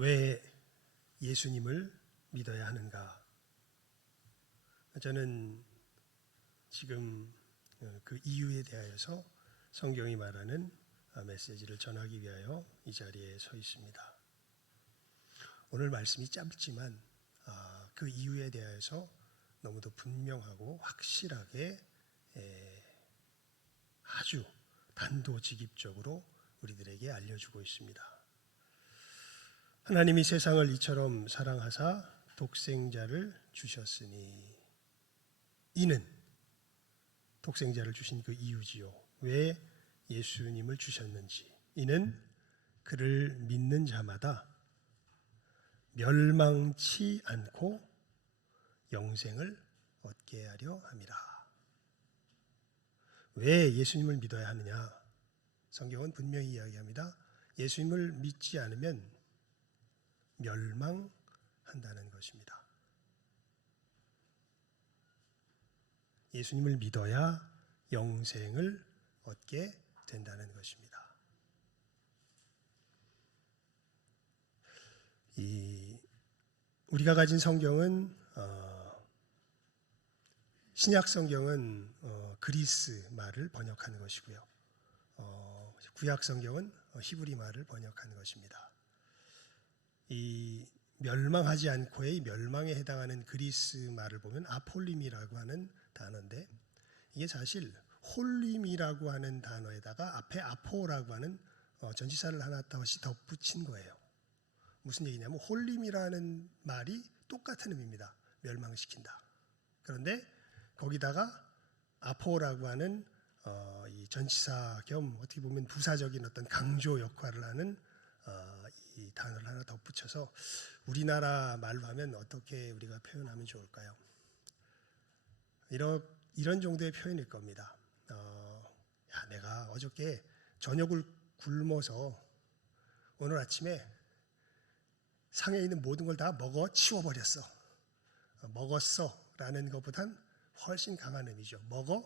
왜 예수님을 믿어야 하는가? 저는 지금 그 이유에 대하여서 성경이 말하는 메시지를 전하기 위하여 이 자리에 서 있습니다. 오늘 말씀이 짧지만 그 이유에 대하여서 너무도 분명하고 확실하게 아주 단도직입적으로 우리들에게 알려주고 있습니다. 하나님이 세상을 이처럼 사랑하사 독생자를 주셨으니, 이는 독생자를 주신 그 이유지요. 왜 예수님을 주셨는지, 이는 그를 믿는 자마다 멸망치 않고 영생을 얻게 하려 함이라. 왜 예수님을 믿어야 하느냐? 성경은 분명히 이야기합니다. 예수님을 믿지 않으면 멸망한다는 것입니다. 예수님을 믿어야 영생을 얻게 된다는 것입니다. 우리가 가진 성경은 신약 성경은 그리스 말을 번역한 것이고요. 구약 성경은 히브리 말을 번역한 것입니다. 이 멸망하지 않고의 멸망에 해당하는 그리스 말을 보면 아폴림이라고 하는 단어인데, 이게 사실 홀림이라고 하는 단어에다가 앞에 아포라고 하는 전치사를 하나 다시 덧붙인 거예요. 무슨 얘기냐면 홀림이라는 말이 똑같은 의미입니다. 멸망시킨다. 그런데 거기다가 아포라고 하는 이 전치사 겸 어떻게 보면 부사적인 어떤 강조 역할을 하는 이 단어를 하나 덧붙여서 우리나라 말로 하면 어떻게 우리가 표현하면 좋을까요? 이런 정도의 표현일 겁니다. 야, 내가 어저께 저녁을 굶어서 오늘 아침에 상에 있는 모든 걸 다 먹어 치워버렸어. 먹었어 라는 것보단 훨씬 강한 의미죠. 먹어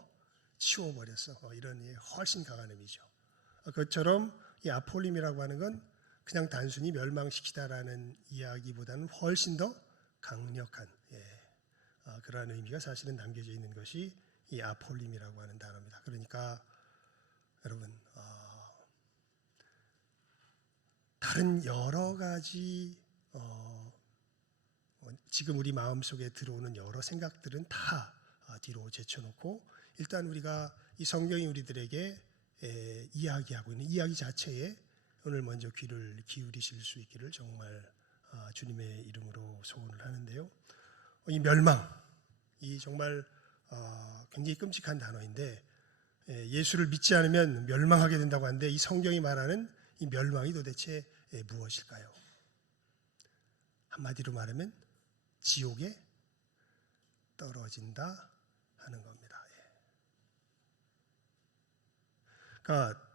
치워버렸어. 이런 훨씬 강한 의미죠. 그것처럼 이 아폴림이라고 하는 건 그냥 단순히 멸망시키다라는 이야기보다는 훨씬 더 강력한 그러한 의미가 사실은 담겨져 있는 것이 이 아폴림이라고 하는 단어입니다. 그러니까 여러분, 다른 여러 가지 지금 우리 마음속에 들어오는 여러 생각들은 다 뒤로 제쳐놓고 일단 우리가 이 성경이 우리들에게 이야기하고 있는 이야기 자체에 오늘 먼저 귀를 기울이실 수 있기를 정말 주님의 이름으로 소원을 하는데요. 이 멸망, 이 정말 굉장히 끔찍한 단어인데 예수를 믿지 않으면 멸망하게 된다고 하는데 이 성경이 말하는 이 멸망이 도대체 무엇일까요? 한마디로 말하면 지옥에 떨어진다 하는 겁니다. 그러니까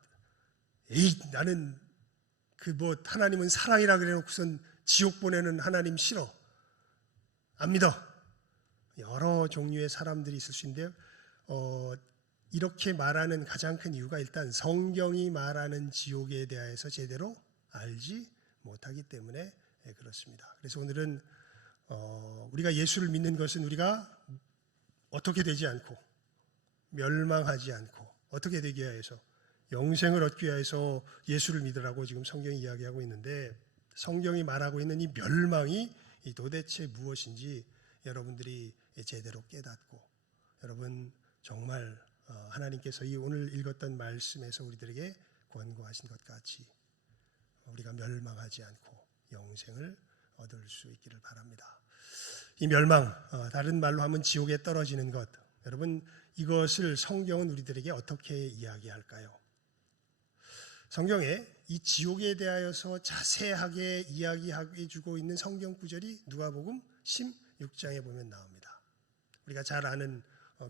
나는 하나님은 사랑이라 그래놓고선 지옥 보내는 하나님 싫어. 안 믿어. 여러 종류의 사람들이 있을 수 있는데요. 이렇게 말하는 가장 큰 이유가 일단 성경이 말하는 지옥에 대해서 제대로 알지 못하기 때문에 그렇습니다. 그래서 오늘은 우리가 예수를 믿는 것은 우리가 어떻게 되지 않고 멸망하지 않고 어떻게 되기 위해서 영생을 얻기 위해서 예수를 믿으라고 지금 성경이 이야기하고 있는데, 성경이 말하고 있는 이 멸망이 도대체 무엇인지 여러분들이 제대로 깨닫고, 여러분 정말 하나님께서 이 오늘 읽었던 말씀에서 우리들에게 권고하신 것 같이 우리가 멸망하지 않고 영생을 얻을 수 있기를 바랍니다. 이 멸망, 다른 말로 하면 지옥에 떨어지는 것, 여러분 이것을 성경은 우리들에게 어떻게 이야기할까요? 성경에 이 지옥에 대하여서 자세하게 이야기해 주고 있는 성경 구절이 누가복음 16장에 보면 나옵니다. 우리가 잘 아는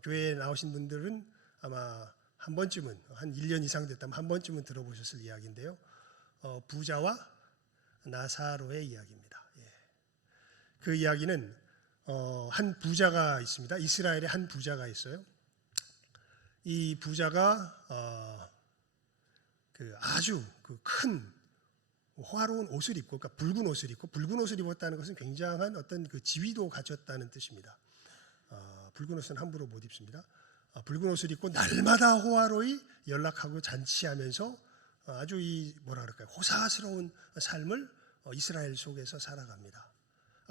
교회에 나오신 분들은 아마 한 번쯤은, 한 1년 이상 됐다면 한 번쯤은 들어보셨을 이야기인데요. 부자와 나사로의 이야기입니다. 그 이야기는 한 부자가 있습니다. 이스라엘에 한 부자가 있어요. 이 부자가 아주 큰 화려한 옷을 입고, 그러니까 붉은 옷을 입고, 붉은 옷을 입었다는 것은 굉장한 어떤 그 지위도 가졌다는 뜻입니다. 붉은 옷은 함부로 못 입습니다. 붉은 옷을 입고 날마다 호화로이 연락하고 잔치하면서 아주 이 뭐라 그럴까요? 호사스러운 삶을 이스라엘 속에서 살아갑니다.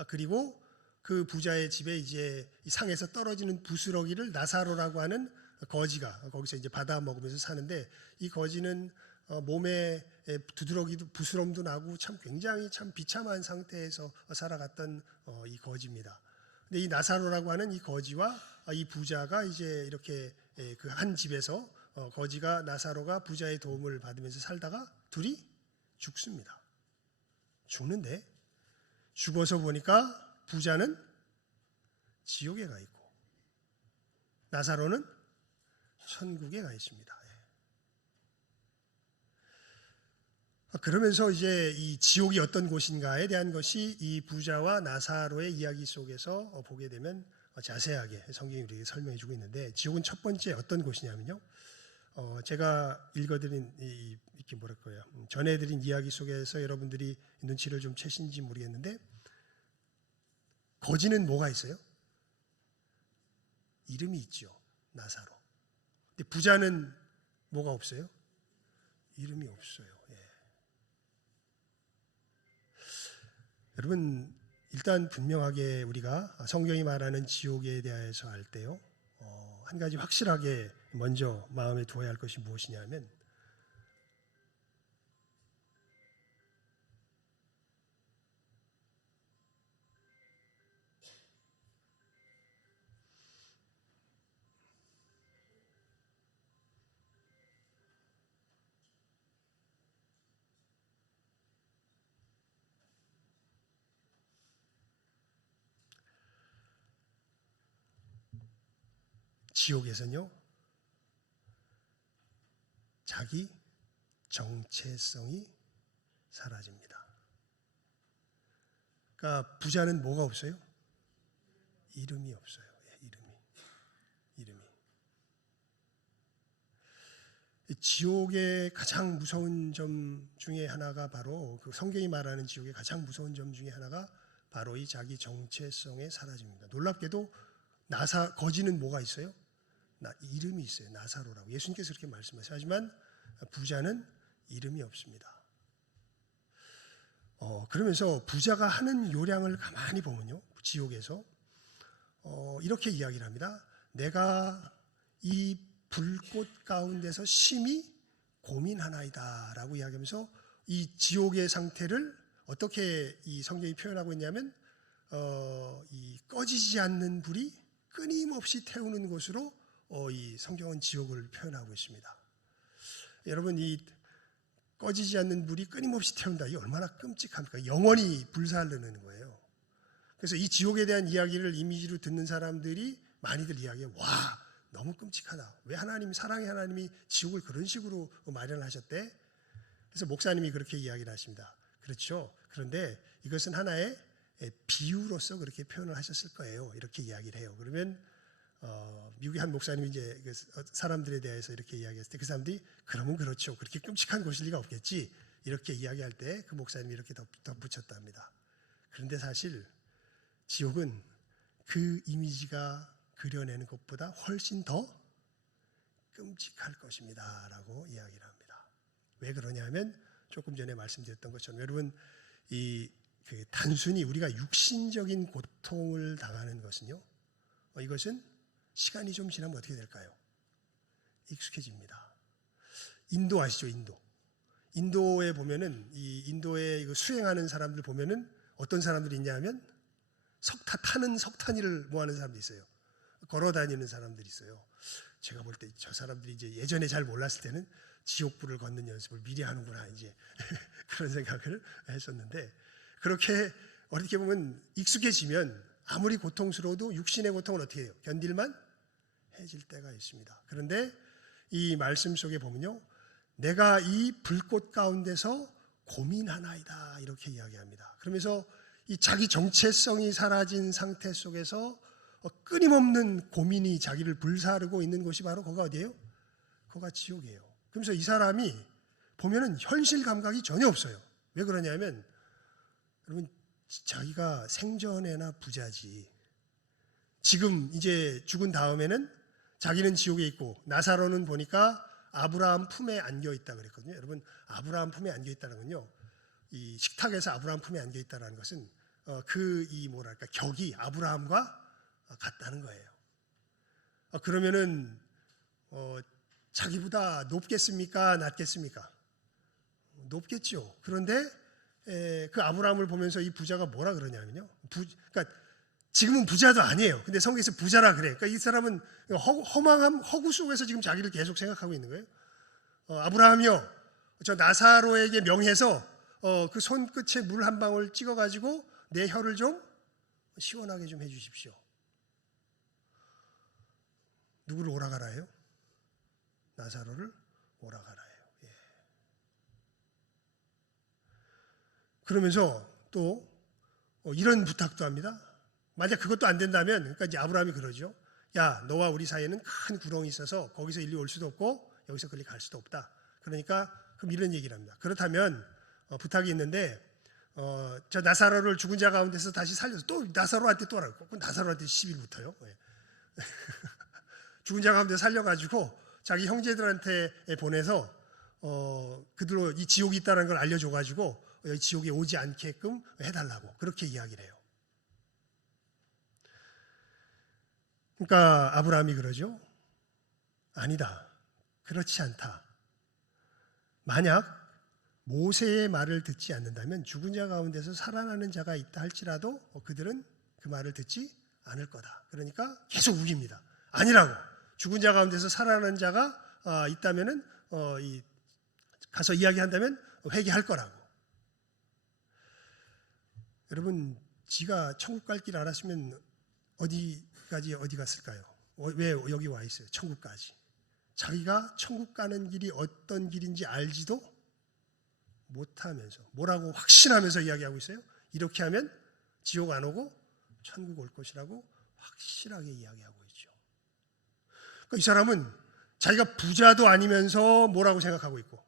그리고 그 부자의 집에 이제 이 상에서 떨어지는 부스러기를 나사로라고 하는 거지가 거기서 이제 받아 먹으면서 사는데, 이 거지는 몸에 두드러기도 부스럼도 나고 참 굉장히 참 비참한 상태에서 살아갔던 이 거지입니다. 근데 이 나사로라고 하는 이 거지와 이 부자가 이제 이렇게 그 한 집에서 거지가 나사로가 부자의 도움을 받으면서 살다가 둘이 죽습니다. 죽는데 죽어서 보니까 부자는 지옥에 가 있고 나사로는 천국에 가 있습니다. 그러면서 이제 이 지옥이 어떤 곳인가에 대한 것이 이 부자와 나사로의 이야기 속에서 보게 되면 자세하게 성경이 우리에게 설명해 주고 있는데, 지옥은 첫 번째 어떤 곳이냐면요, 제가 읽어드린 이렇게 뭐랄까요, 전해드린 이야기 속에서 여러분들이 눈치를 좀 채신지 모르겠는데, 거지는 뭐가 있어요? 이름이 있죠. 나사로. 근데 부자는 뭐가 없어요? 이름이 없어요. 여러분, 일단 분명하게 우리가 성경이 말하는 지옥에 대해서 알 때요, 한 가지 확실하게 먼저 마음에 두어야 할 것이 무엇이냐면, 지옥에서는요, 자기 정체성이 사라집니다. 그러니까 부자는 뭐가 없어요? 이름이 없어요. 이름이. 지옥의 가장 무서운 점 중에 하나가 바로, 그 성경이 말하는 지옥의 가장 무서운 점 중에 하나가 바로 이 자기 정체성의 사라짐입니다. 놀랍게도 거지는 뭐가 있어요? 이름이 있어요. 나사로라고 예수님께서 그렇게 말씀하세요. 하지만 부자는 이름이 없습니다. 그러면서 부자가 하는 요량을 가만히 보면요, 지옥에서 이렇게 이야기를 합니다. 내가 이 불꽃 가운데서 심히 고민하나이다 라고 이야기하면서 이 지옥의 상태를 어떻게 이 성경이 표현하고 있냐면, 이 꺼지지 않는 불이 끊임없이 태우는 곳으로 이 성경은 지옥을 표현하고 있습니다. 여러분, 이 꺼지지 않는 불이 끊임없이 태운다, 이 얼마나 끔찍합니까? 영원히 불살르는 거예요. 그래서 이 지옥에 대한 이야기를 이미지로 듣는 사람들이 많이들 이야기해요. 와, 너무 끔찍하다. 왜 사랑의 하나님이 지옥을 그런 식으로 마련하셨대? 그래서 목사님이 그렇게 이야기를 하십니다. 그렇죠. 그런데 이것은 하나의 비유로서 그렇게 표현을 하셨을 거예요. 이렇게 이야기를 해요. 그러면 미국의 한 목사님이 이제 사람들에 대해서 이렇게 이야기했을 때 그 사람들이 그러면 그렇죠. 그렇게 끔찍한 곳일 리가 없겠지. 이렇게 이야기할 때 그 목사님이 이렇게 덧붙였답니다. 그런데 사실 지옥은 그 이미지가 그려내는 것보다 훨씬 더 끔찍할 것입니다 라고 이야기를 합니다. 왜 그러냐면, 조금 전에 말씀드렸던 것처럼 여러분, 그 단순히 우리가 육신적인 고통을 당하는 것은요, 이것은 시간이 좀 지나면 어떻게 될까요? 익숙해집니다. 인도 아시죠? 인도에 보면은, 이 인도에 수행하는 사람들 보면은 어떤 사람들이 있냐면, 타는 석탄이를 모아는 사람들이 있어요. 걸어 다니는 사람들이 있어요. 제가 볼 때 저 사람들이 이제 예전에 잘 몰랐을 때는 지옥불을 걷는 연습을 미리 하는구나, 이제 그런 생각을 했었는데, 그렇게 어떻게 보면 익숙해지면 아무리 고통스러워도 육신의 고통을 어떻게 해요? 견딜만 해질 때가 있습니다. 그런데 이 말씀 속에 보면요, 내가 이 불꽃 가운데서 고민하나이다 이렇게 이야기합니다. 그러면서 이 자기 정체성이 사라진 상태 속에서 끊임없는 고민이 자기를 불사르고 있는 곳이 바로 거기가 어디예요? 거기가 지옥이에요. 그러면서 이 사람이 보면은 현실 감각이 전혀 없어요. 왜 그러냐면 여러분 자기가 생전에나 부자지. 지금 이제 죽은 다음에는 자기는 지옥에 있고 나사로는 보니까 아브라함 품에 안겨 있다 그랬거든요. 여러분 아브라함 품에 안겨 있다는 건요. 이 식탁에서 아브라함 품에 안겨 있다는 것은 뭐랄까 격이 아브라함과 같다는 거예요. 그러면은 자기보다 높겠습니까? 낮겠습니까? 높겠죠. 그런데 그 아브라함을 보면서 이 부자가 뭐라 그러냐면요. 그러니까 지금은 부자도 아니에요. 근데 성경에서 부자라 그래. 그러니까 이 사람은 허망함, 허구 속에서 지금 자기를 계속 생각하고 있는 거예요. 아브라함이요, 저 나사로에게 명해서 그 손끝에 물 한 방울 찍어가지고 내 혀를 좀 시원하게 좀 해주십시오. 누구를 오라가라 해요? 나사로를 오라가라 해요. 예. 그러면서 또 이런 부탁도 합니다. 만약 그것도 안 된다면, 그러니까 이제 아브라함이 그러죠. 야, 너와 우리 사이에는 큰 구렁이 있어서 거기서 일리 올 수도 없고 여기서 그리 갈 수도 없다. 그러니까 그럼 이런 얘기를 합니다. 그렇다면 부탁이 있는데 저 나사로를 죽은 자 가운데서 다시 살려서 또 나사로한테 또 하라고. 그 나사로한테 시비부터요. 죽은 자 가운데 살려가지고 자기 형제들한테 보내서 그들로 이 지옥이 있다는 걸 알려줘가지고 여기 지옥에 오지 않게끔 해달라고 그렇게 이야기를 해요. 그러니까 아브라함이 그러죠. 아니다. 그렇지 않다. 만약 모세의 말을 듣지 않는다면 죽은 자 가운데서 살아나는 자가 있다 할지라도 그들은 그 말을 듣지 않을 거다. 그러니까 계속 우깁니다. 아니라고. 죽은 자 가운데서 살아나는 자가 있다면은 가서 이야기한다면 회개할 거라고. 여러분, 지가 천국 갈 길 알았으면 어디 갔을까요? 왜 여기 와 있어요? 천국까지. 자기가 천국 가는 길이 어떤 길인지 알지도 못하면서 뭐라고 확신하면서 이야기하고 있어요? 이렇게 하면 지옥 안 오고 천국 올 것이라고 확실하게 이야기하고 있죠. 그러니까 이 사람은 자기가 부자도 아니면서 뭐라고 생각하고 있고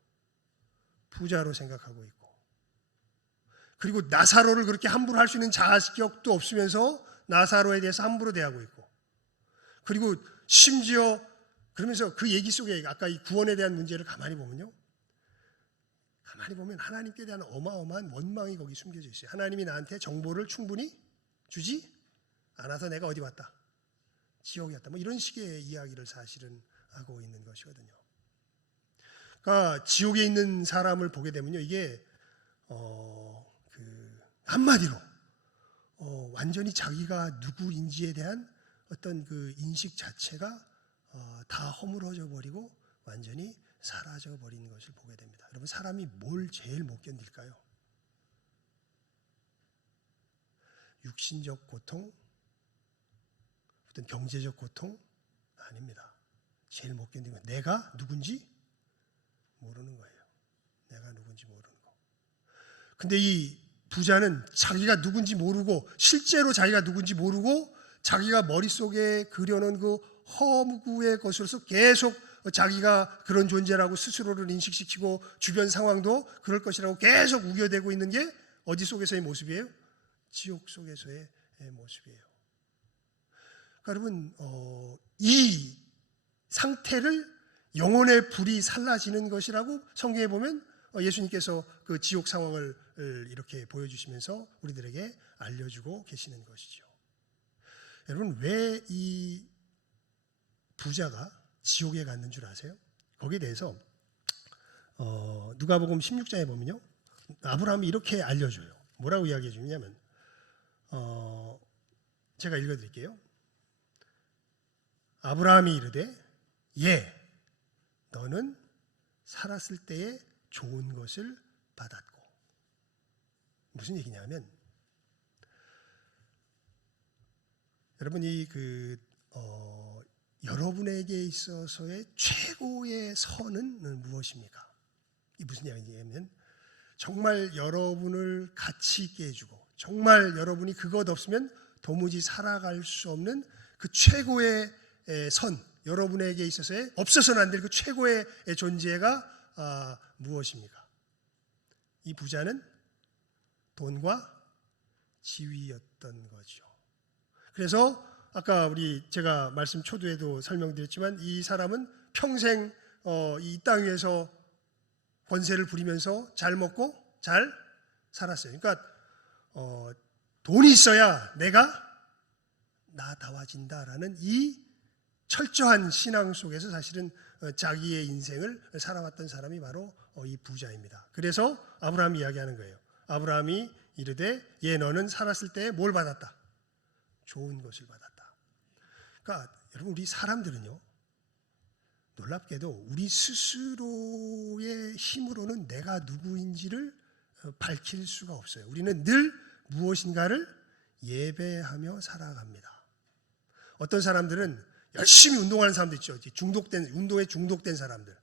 부자로 생각하고 있고 그리고 나사로를 그렇게 함부로 할 수 있는 자격도 없으면서 나사로에 대해서 함부로 대하고 있고 그리고 심지어 그러면서 그 얘기 속에 아까 이 구원에 대한 문제를 가만히 보면 하나님께 대한 어마어마한 원망이 거기 숨겨져 있어요. 하나님이 나한테 정보를 충분히 주지 않아서 내가 어디 왔다? 지옥에 왔다. 뭐 이런 식의 이야기를 사실은 하고 있는 것이거든요. 그러니까 지옥에 있는 사람을 보게 되면요, 이게 한마디로 완전히 자기가 누구인지에 대한 어떤 그 인식 자체가 다 허물어져 버리고 완전히 사라져 버리는 것을 보게 됩니다. 여러분, 사람이 뭘 제일 못 견딜까요? 육신적 고통, 어떤 경제적 고통? 아닙니다. 제일 못 견디는 건 내가 누군지 모르는 거예요. 내가 누군지 모르는 거. 근데 이 부자는 자기가 누군지 모르고 실제로 자기가 누군지 모르고 자기가 머릿속에 그려놓은 그 허무의 것으로서 계속 자기가 그런 존재라고 스스로를 인식시키고 주변 상황도 그럴 것이라고 계속 우겨대고 있는 게 어디 속에서의 모습이에요? 지옥 속에서의 모습이에요. 그러니까 여러분, 이 상태를 영혼의 불이 살라지는 것이라고 성경에 보면 예수님께서 그 지옥 상황을 이렇게 보여주시면서 우리들에게 알려주고 계시는 것이죠. 여러분, 왜 이 부자가 지옥에 갔는 줄 아세요? 거기에 대해서 누가복음 16장에 보면요, 아브라함이 이렇게 알려줘요. 뭐라고 이야기해 주냐면 제가 읽어드릴게요. 아브라함이 이르되 예, 너는 살았을 때에 좋은 것을 받았고. 무슨 얘기냐면 여러분, 여러분에게 있어서의 최고의 선은 무엇입니까? 이 무슨 이야기냐면 정말 여러분을 가치 있게 해주고 정말 여러분이 그것 없으면 도무지 살아갈 수 없는 그 최고의 선, 여러분에게 있어서의 없어서는 안 될 그 최고의 존재가 무엇입니까? 이 부자는 돈과 지위였던 거죠. 그래서 아까 제가 말씀 초두에도 설명드렸지만 이 사람은 평생 이 땅 위에서 권세를 부리면서 잘 먹고 잘 살았어요. 그러니까 돈이 있어야 내가 나다워진다라는 이 철저한 신앙 속에서 사실은 자기의 인생을 살아왔던 사람이 바로 이 부자입니다. 그래서 아브라함이 이야기하는 거예요. 아브라함이 이르되 너는 살았을 때 뭘 받았다? 좋은 것을 받았다. 그러니까 여러분, 우리 사람들은요, 놀랍게도 우리 스스로의 힘으로는 내가 누구인지를 밝힐 수가 없어요. 우리는 늘 무엇인가를 예배하며 살아갑니다. 어떤 사람들은 열심히 운동하는 사람들 있죠. 운동에 중독된 사람들.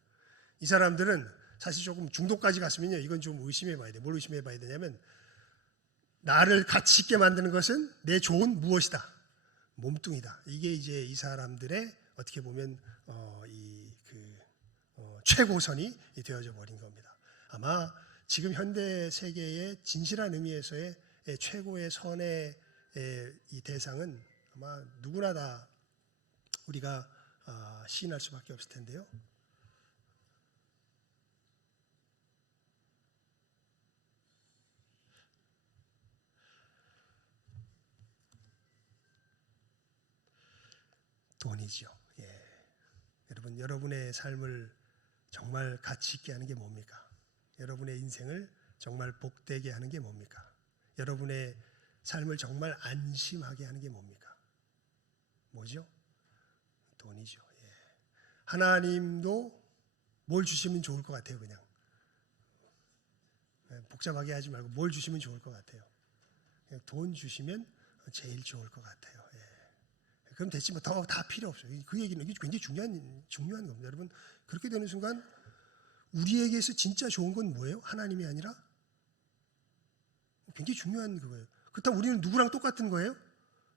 이 사람들은 사실 조금 중독까지 갔으면요, 이건 좀 의심해 봐야 돼. 뭘 의심해 봐야 되냐면, 나를 가치 있게 만드는 것은 내 좋은 무엇이다? 몸뚱이다. 이게 이제 이 사람들의 어떻게 보면 최고선이 되어져 버린 겁니다. 아마 지금 현대 세계의 진실한 의미에서의 최고의 선의 이 대상은 아마 누구나 다 우리가 시인할 수밖에 없을 텐데요. 돈이죠. 여러분, 여러분의 삶을 정말 가치 있게 하는 게 뭡니까? 여러분의 인생을 정말 복되게 하는 게 뭡니까? 여러분의 삶을 정말 안심하게 하는 게 뭡니까? 뭐죠? 돈이죠. 하나님도 뭘 주시면 좋을 것 같아요. 그냥 복잡하게 하지 말고 뭘 주시면 좋을 것 같아요. 그냥 돈 주시면 제일 좋을 것 같아요. 그럼 됐지 뭐 더 다 필요 없어요. 그 얘기는 이게 굉장히 중요한 겁니다. 여러분, 그렇게 되는 순간 우리에게서 진짜 좋은 건 뭐예요? 하나님이 아니라 굉장히 중요한 그거예요. 그렇다면 우리는 누구랑 똑같은 거예요?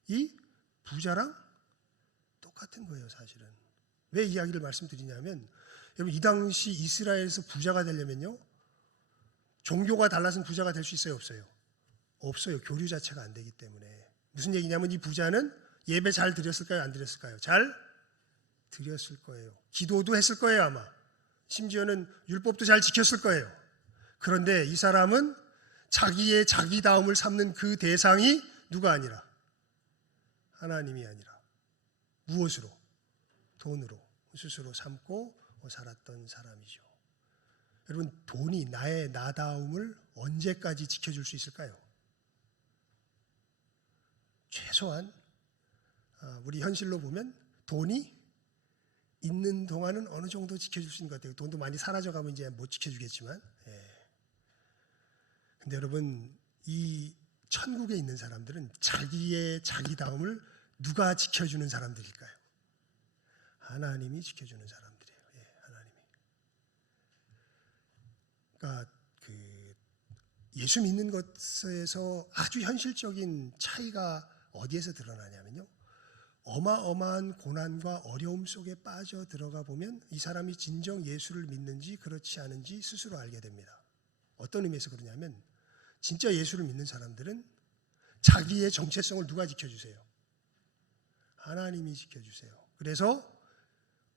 이 부자랑 똑같은 거예요, 사실은. 왜 이야기를 말씀드리냐면, 여러분, 이 당시 이스라엘에서 부자가 되려면요, 종교가 달라서는 부자가 될 수 있어요, 없어요? 없어요. 교류 자체가 안 되기 때문에. 무슨 얘기냐면, 이 부자는 예배 잘 드렸을까요? 안 드렸을까요? 잘 드렸을 거예요. 기도도 했을 거예요, 아마. 심지어는 율법도 잘 지켰을 거예요. 그런데 이 사람은 자기의 자기다움을 삼는 그 대상이 누가 아니라 하나님이 아니라 무엇으로? 돈으로 스스로 삼고 살았던 사람이죠. 여러분, 돈이 나의 나다움을 언제까지 지켜줄 수 있을까요? 최소한 우리 현실로 보면 돈이 있는 동안은 어느 정도 지켜줄 수 있는 것 같아요. 돈도 많이 사라져가면 이제 못 지켜주겠지만. 근데 여러분, 이 천국에 있는 사람들은 자기의 자기다움을 누가 지켜주는 사람들일까요? 하나님이 지켜주는 사람들이에요. 하나님이. 그러니까 예수 믿는 것에서 아주 현실적인 차이가 어디에서 드러나냐면요, 어마어마한 고난과 어려움 속에 빠져 들어가 보면 이 사람이 진정 예수를 믿는지 그렇지 않은지 스스로 알게 됩니다. 어떤 의미에서 그러냐면, 진짜 예수를 믿는 사람들은 자기의 정체성을 누가 지켜주세요? 하나님이 지켜주세요. 그래서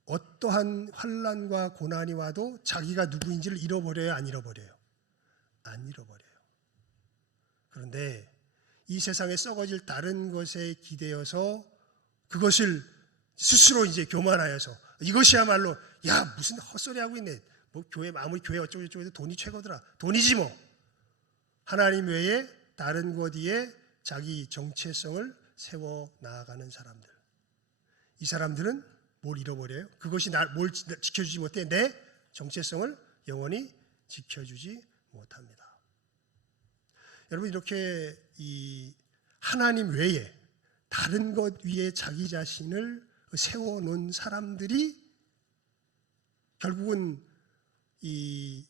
어떠한 환난과 고난이 와도 자기가 누구인지를 잃어버려요, 안 잃어버려요? 안 잃어버려요. 그런데 이 세상에 썩어질 다른 것에 기대어서 그것을 스스로 이제 교만하여서 이것이야말로 야 무슨 헛소리 하고 있네. 뭐 교회 아무리 교회 어쩌고 저쩌고 해도 돈이 최고더라. 돈이지 뭐. 하나님 외에 다른 것 위에 자기 정체성을 세워 나아가는 사람들. 이 사람들은 뭘 잃어버려요? 그것이 뭘 지켜주지 못해? 내 정체성을 영원히 지켜주지 못합니다. 여러분, 이렇게 이 하나님 외에 다른 것 위에 자기 자신을 세워놓은 사람들이 결국은 이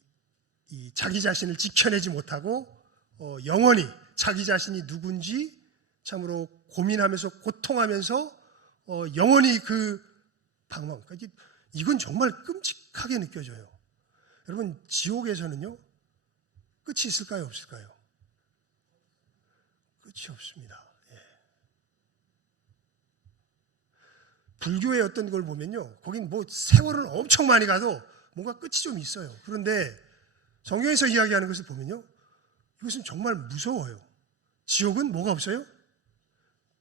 자기 자신을 지켜내지 못하고 영원히 자기 자신이 누군지 참으로 고민하면서 고통하면서 영원히 그 방황. 이건 정말 끔찍하게 느껴져요. 여러분, 지옥에서는요 끝이 있을까요, 없을까요? 끝이 없습니다. 예. 불교의 어떤 걸 보면요, 거긴 뭐 세월을 엄청 많이 가도 뭔가 끝이 좀 있어요. 그런데 성경에서 이야기하는 것을 보면요, 이것은 정말 무서워요. 지옥은 뭐가 없어요?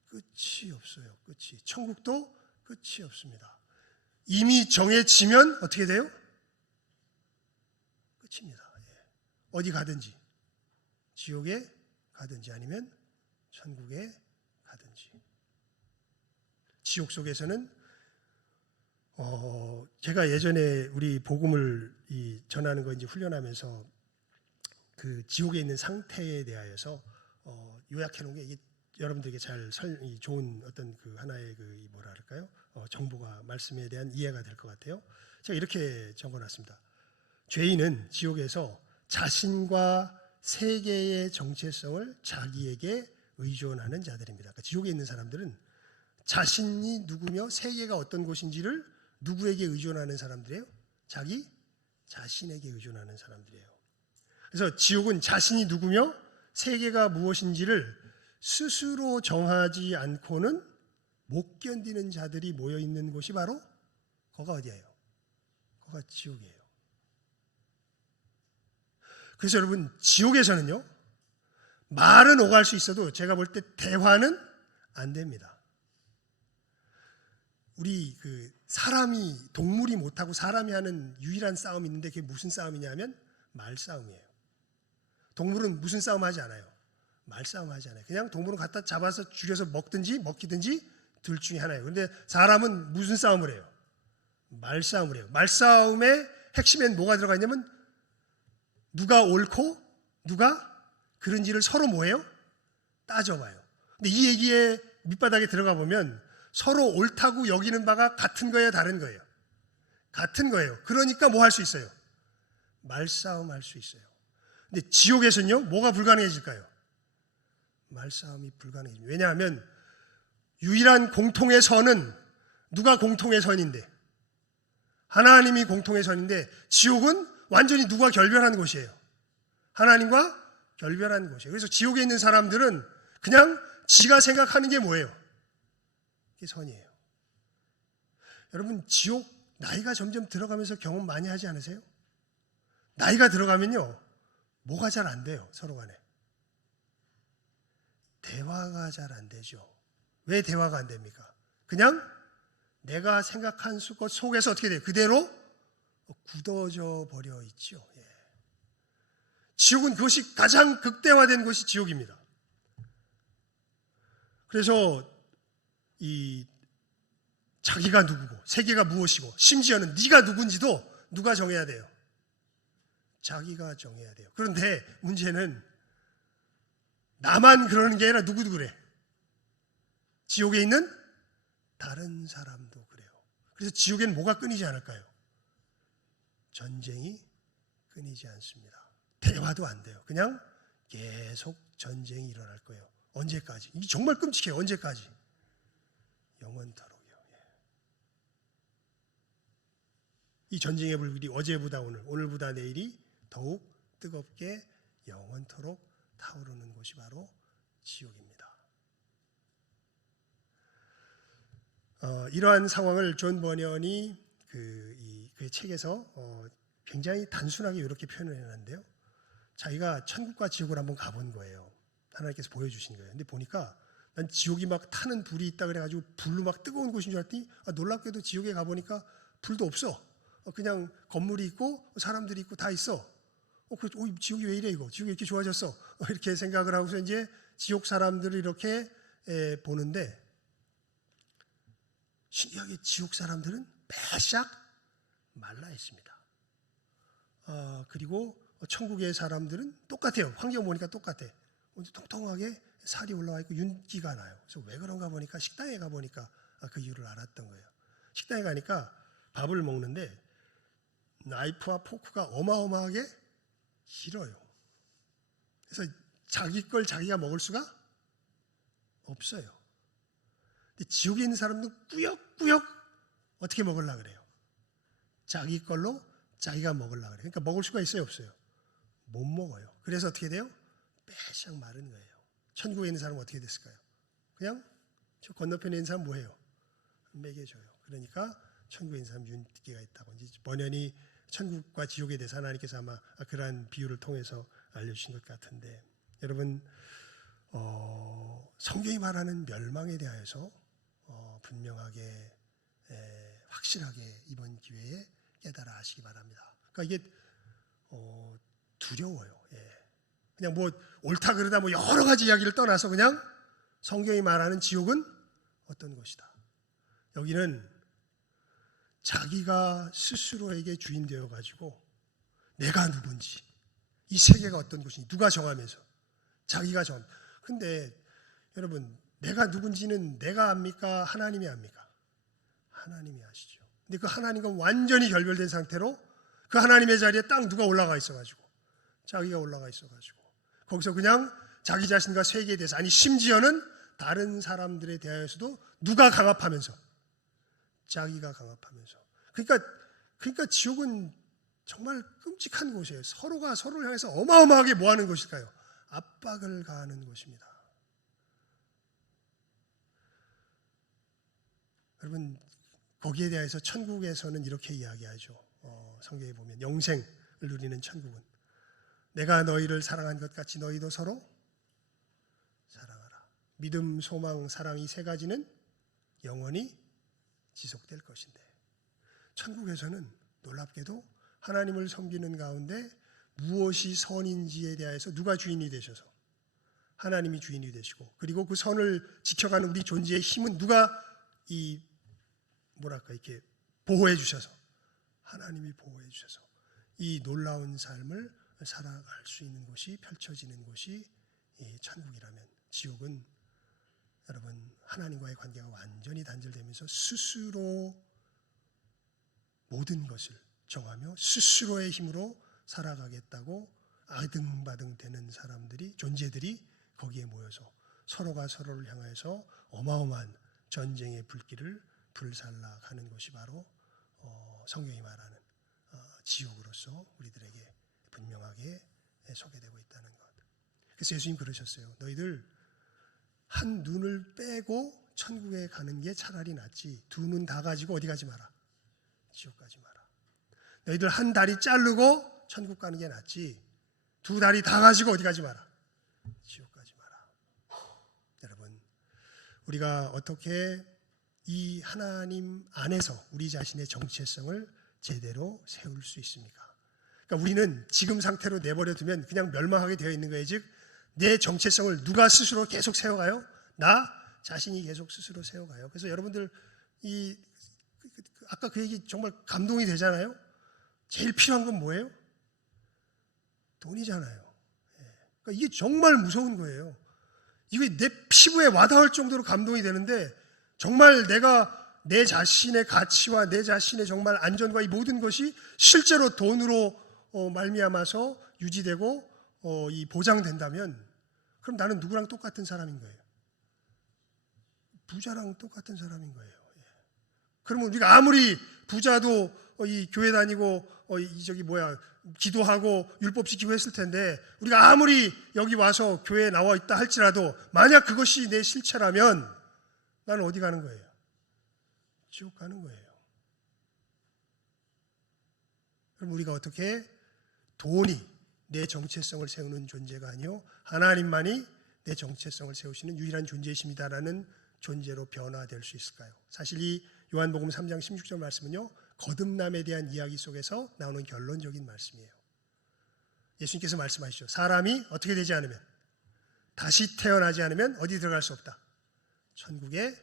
끝이 없어요. 끝이. 천국도 끝이 없습니다. 이미 정해지면 어떻게 돼요? 끝입니다. 예. 어디 가든지, 지옥에 가든지 아니면 천국에 가든지. 지옥 속에서는 제가 예전에 우리 복음을 전하는 거 이제 훈련하면서 그 지옥에 있는 상태에 대하여서 요약해 놓은 게 이게 여러분들에게 잘 좋은 어떤 그 하나의 그 뭐랄까요? 정보가 말씀에 대한 이해가 될 것 같아요. 제가 이렇게 적어놨습니다. 죄인은 지옥에서 자신과 세계의 정체성을 자기에게 의존하는 자들입니다. 그러니까 지옥에 있는 사람들은 자신이 누구며 세계가 어떤 곳인지를 누구에게 의존하는 사람들이에요? 자기 자신에게 의존하는 사람들이에요. 그래서 지옥은 자신이 누구며 세계가 무엇인지를 스스로 정하지 않고는 못 견디는 자들이 모여 있는 곳이 바로 거가 어디예요? 거가 지옥이에요. 그래서 여러분, 지옥에서는요, 말은 오갈 수 있어도 제가 볼 때 대화는 안 됩니다. 우리 그 사람이, 동물이 못하고 사람이 하는 유일한 싸움이 있는데 그게 무슨 싸움이냐면 말싸움이에요. 동물은 무슨 싸움 하지 않아요? 말싸움 하지 않아요. 그냥 동물은 갖다 잡아서 죽여서 먹든지 먹히든지 둘 중에 하나예요. 그런데 사람은 무슨 싸움을 해요? 말싸움을 해요. 말싸움의 핵심엔 뭐가 들어가 있냐면 누가 옳고 누가 그른지를 서로 뭐예요? 따져봐요. 근데 이 얘기에 밑바닥에 들어가 보면 서로 옳다고 여기는 바가 같은 거예요, 다른 거예요? 같은 거예요. 그러니까 뭐 할 수 있어요? 말싸움 할 수 있어요. 근데 지옥에서는요, 뭐가 불가능해질까요? 말싸움이 불가능해집니다. 왜냐하면 유일한 공통의 선은 누가 공통의 선인데? 하나님이 공통의 선인데 지옥은 완전히 누가 결별한 곳이에요. 하나님과 결별한 곳이에요. 그래서 지옥에 있는 사람들은 그냥 지가 생각하는 게 뭐예요? 그게 선이에요. 여러분, 지옥 나이가 점점 들어가면서 경험 많이 하지 않으세요? 나이가 들어가면요, 뭐가 잘 안 돼요, 서로 간에. 대화가 잘 안 되죠. 왜 대화가 안 됩니까? 그냥 내가 생각한 것 속에서 어떻게 돼요? 그대로 굳어져 버려 있죠. 예. 지옥은 그것이 가장 극대화된 것이 지옥입니다. 그래서 이 자기가 누구고 세계가 무엇이고 심지어는 네가 누군지도 누가 정해야 돼요? 자기가 정해야 돼요. 그런데 문제는 나만 그러는 게 아니라 누구도 그래. 지옥에 있는 다른 사람도 그래요. 그래서 지옥에는 뭐가 끊이지 않을까요? 전쟁이 끊이지 않습니다. 대화도 안 돼요. 그냥 계속 전쟁이 일어날 거예요. 언제까지? 이게 정말 끔찍해요. 언제까지? 영원토록이요. 이 전쟁의 불길이 어제보다 오늘, 오늘보다 내일이 더욱 뜨겁게 영원토록 타오르는 곳이 바로 지옥입니다. 이러한 상황을 존 버년이 그 책에서 굉장히 단순하게 이렇게 표현을 해놨는데요. 자기가 천국과 지옥을 한번 가본 거예요. 하나님께서 보여주신 거예요. 근데 보니까 난 지옥이 막 타는 불이 있다 그래가지고 불로 막 뜨거운 곳인 줄 알았더니 놀랍게도 지옥에 가보니까 불도 없어. 그냥 건물이 있고 사람들이 있고 다 있어. 지옥이 왜 이래 이거? 지옥이 이렇게 좋아졌어? 이렇게 생각을 하고서 이제 지옥 사람들을 이렇게 보는데 신기하게 지옥 사람들은 빼샥 말라 있습니다. 그리고 천국의 사람들은 똑같아요. 환경 보니까 똑같아. 통통하게 살이 올라와 있고 윤기가 나요. 그래서 왜 그런가 보니까 식당에 가보니까 그 이유를 알았던 거예요. 식당에 가니까 밥을 먹는데 나이프와 포크가 어마어마하게 길어요. 그래서 자기 걸 자기가 먹을 수가 없어요. 근데 지옥에 있는 사람들은 꾸역꾸역 어떻게 먹으려고 그래요? 자기 걸로 자기가 먹으려고 그래요. 그러니까 먹을 수가 있어요, 없어요? 못 먹어요. 그래서 어떻게 돼요? 빼샥 마른 거예요. 천국에 있는 사람은 어떻게 됐을까요? 그냥 저 건너편에 있는 사람 뭐해요? 먹여줘요. 그러니까 천국에 있는 사람 윤기가 있다고. 이제 번연히 천국과 지옥에 대해서 하나님께서 아마 그러한 비유를 통해서 알려주신 것 같은데, 여러분 성경이 말하는 멸망에 대하여서 분명하게 확실하게 이번 기회에 깨달아 하시기 바랍니다. 그러니까 이게 두려워요. 그냥 뭐 옳다 그르다 뭐 여러 가지 이야기를 떠나서 그냥 성경이 말하는 지옥은 어떤 것이다. 여기는 자기가 스스로에게 주인 되어 가지고 내가 누군지, 이 세계가 어떤 곳인지 누가 정하면서 자기가 정. 근데 여러분, 내가 누군지는 내가 압니까? 하나님이 압니까? 하나님이 아시죠. 근데 그 하나님과 완전히 결별된 상태로 그 하나님의 자리에 딱 누가 올라가 있어가지고, 자기가 올라가 있어가지고 거기서 그냥 자기 자신과 세계에 대해서, 아니 심지어는 다른 사람들에 대하여서도 누가 강압하면서, 자기가 강압하면서. 그러니까 지옥은 정말 끔찍한 곳이에요. 서로가 서로를 향해서 어마어마하게 뭐 하는 것일까요? 압박을 가하는 것입니다. 여러분, 거기에 대해서 천국에서는 이렇게 이야기하죠. 성경에 보면 영생을 누리는 천국은 내가 너희를 사랑한 것 같이 너희도 서로 사랑하라. 믿음, 소망, 사랑, 이 세 가지는 영원히 지속될 것인데, 천국에서는 놀랍게도 하나님을 섬기는 가운데 무엇이 선인지에 대해서 누가 주인이 되셔서 하나님이 주인이 되시고, 그리고 그 선을 지켜가는 우리 존재의 힘은 누가 이렇게 보호해 주셔서, 하나님이 보호해 주셔서 이 놀라운 삶을 살아갈 수 있는 곳이 펼쳐지는 곳이 이 천국이라면, 지옥은 여러분 하나님과의 관계가 완전히 단절되면서 스스로 모든 것을 정하며 스스로의 힘으로 살아가겠다고 아등바등 되는 사람들이, 존재들이 거기에 모여서 서로가 서로를 향해서 어마어마한 전쟁의 불길을 불살라 가는 것이 바로 성경이 말하는 지옥으로서 우리들에게 분명하게 소개되고 있다는 것. 그래서 예수님 그러셨어요. 너희들 한 눈을 빼고 천국에 가는 게 차라리 낫지, 두 눈 다 가지고 어디 가지 마라, 지옥 가지 마라. 너희들 한 다리 자르고 천국 가는 게 낫지, 두 다리 다 가지고 어디 가지 마라, 지옥 가지 마라. 여러분, 우리가 어떻게 이 하나님 안에서 우리 자신의 정체성을 제대로 세울 수 있습니까? 그러니까 우리는 지금 상태로 내버려 두면 그냥 멸망하게 되어 있는 거예요. 즉, 내 정체성을 누가 스스로 계속 세워가요? 나 자신이 계속 스스로 세워가요. 그래서 여러분들 아까 그 얘기 정말 감동이 되잖아요. 제일 필요한 건 뭐예요? 돈이잖아요. 그러니까 이게 정말 무서운 거예요. 이게 내 피부에 와닿을 정도로 감동이 되는데, 정말 내가 내 자신의 가치와 내 자신의 정말 안전과 이 모든 것이 실제로 돈으로 말미암아서 유지되고 이 보장된다면, 그럼 나는 누구랑 똑같은 사람인 거예요? 부자랑 똑같은 사람인 거예요. 그러면 우리가 아무리 부자도 이 교회 다니고 기도하고 율법 지키고 했을 텐데, 우리가 아무리 여기 와서 교회에 나와 있다 할지라도 만약 그것이 내 실체라면 나는 어디 가는 거예요? 지옥 가는 거예요. 그럼 우리가 어떻게 돈이 내 정체성을 세우는 존재가 아니요 하나님만이 내 정체성을 세우시는 유일한 존재이십니다라는 존재로 변화될 수 있을까요? 사실 이 요한복음 3장 16절 말씀은요, 거듭남에 대한 이야기 속에서 나오는 결론적인 말씀이에요. 예수님께서 말씀하시죠. 사람이 어떻게 되지 않으면, 다시 태어나지 않으면 어디 들어갈 수 없다? 천국에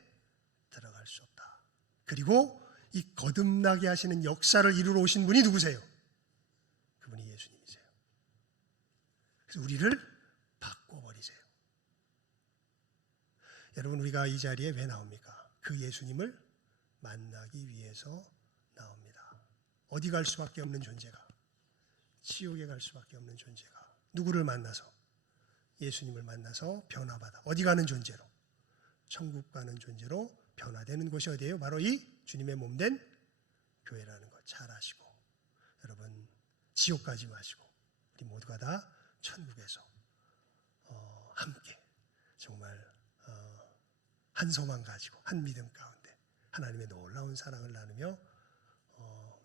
들어갈 수 없다. 그리고 이 거듭나게 하시는 역사를 이루러 오신 분이 누구세요? 그분이 예수님이세요. 그래서 우리를 바꿔버리세요. 여러분, 우리가 이 자리에 왜 나옵니까? 그 예수님을 만나기 위해서 나옵니다. 어디 갈 수밖에 없는 존재가, 지옥에 갈 수밖에 없는 존재가 누구를 만나서? 예수님을 만나서 변화받아 어디 가는 존재로? 천국 가는 존재로 변화되는 곳이 어디예요? 바로 이 주님의 몸된 교회라는 것 잘 아시고, 여러분 지옥 가지 마시고 우리 모두가 다 천국에서 함께 정말 한 소망 가지고 한 믿음 가운데 하나님의 놀라운 사랑을 나누며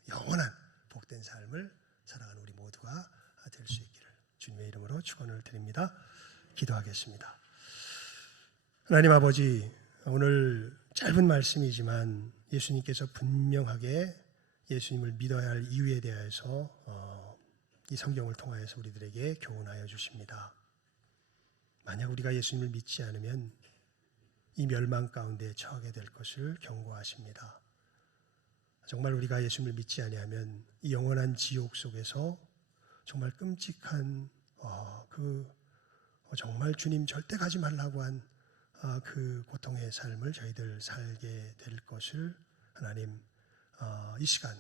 영원한 복된 삶을 살아가는 우리 모두가 될 수 있기를 주님의 이름으로 축원을 드립니다. 기도하겠습니다. 하나님 아버지, 오늘 짧은 말씀이지만 예수님께서 분명하게 예수님을 믿어야 할 이유에 대해서 이 성경을 통하여서 우리들에게 교훈하여 주십니다. 만약 우리가 예수님을 믿지 않으면 이 멸망 가운데 처하게 될 것을 경고하십니다. 정말 우리가 예수님을 믿지 아니하면 이 영원한 지옥 속에서 정말 끔찍한 정말 주님 절대 가지 말라고 한 그 고통의 삶을 저희들 살게 될 것을 하나님 이 시간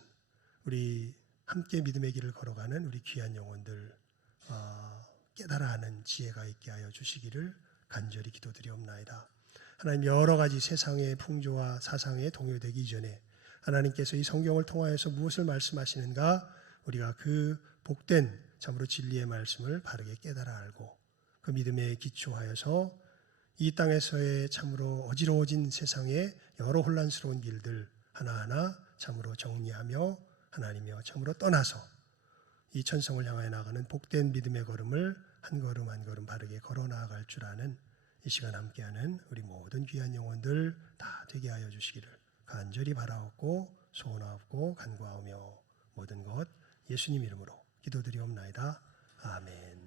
우리 함께 믿음의 길을 걸어가는 우리 귀한 영혼들 깨달아 하는 지혜가 있게 하여 주시기를 간절히 기도드리옵나이다. 하나님, 여러 가지 세상의 풍조와 사상에 동요되기 이전에 하나님께서 이 성경을 통하여서 무엇을 말씀하시는가 우리가 그 복된 참으로 진리의 말씀을 바르게 깨달아 알고 그 믿음에 기초하여서 이 땅에서의 참으로 어지러워진 세상의 여러 혼란스러운 길들 하나하나 참으로 정리하며 하나님이여 참으로 떠나서 이 천성을 향하여 나가는 복된 믿음의 걸음을 한 걸음 한 걸음 바르게 걸어 나아갈 줄 아는 이 시간 함께하는 우리 모든 귀한 영혼들 다 되게 하여 주시기를 간절히 바라옵고 소원하옵고 간구하오며 모든 것 예수님 이름으로 기도드리옵나이다. 아멘.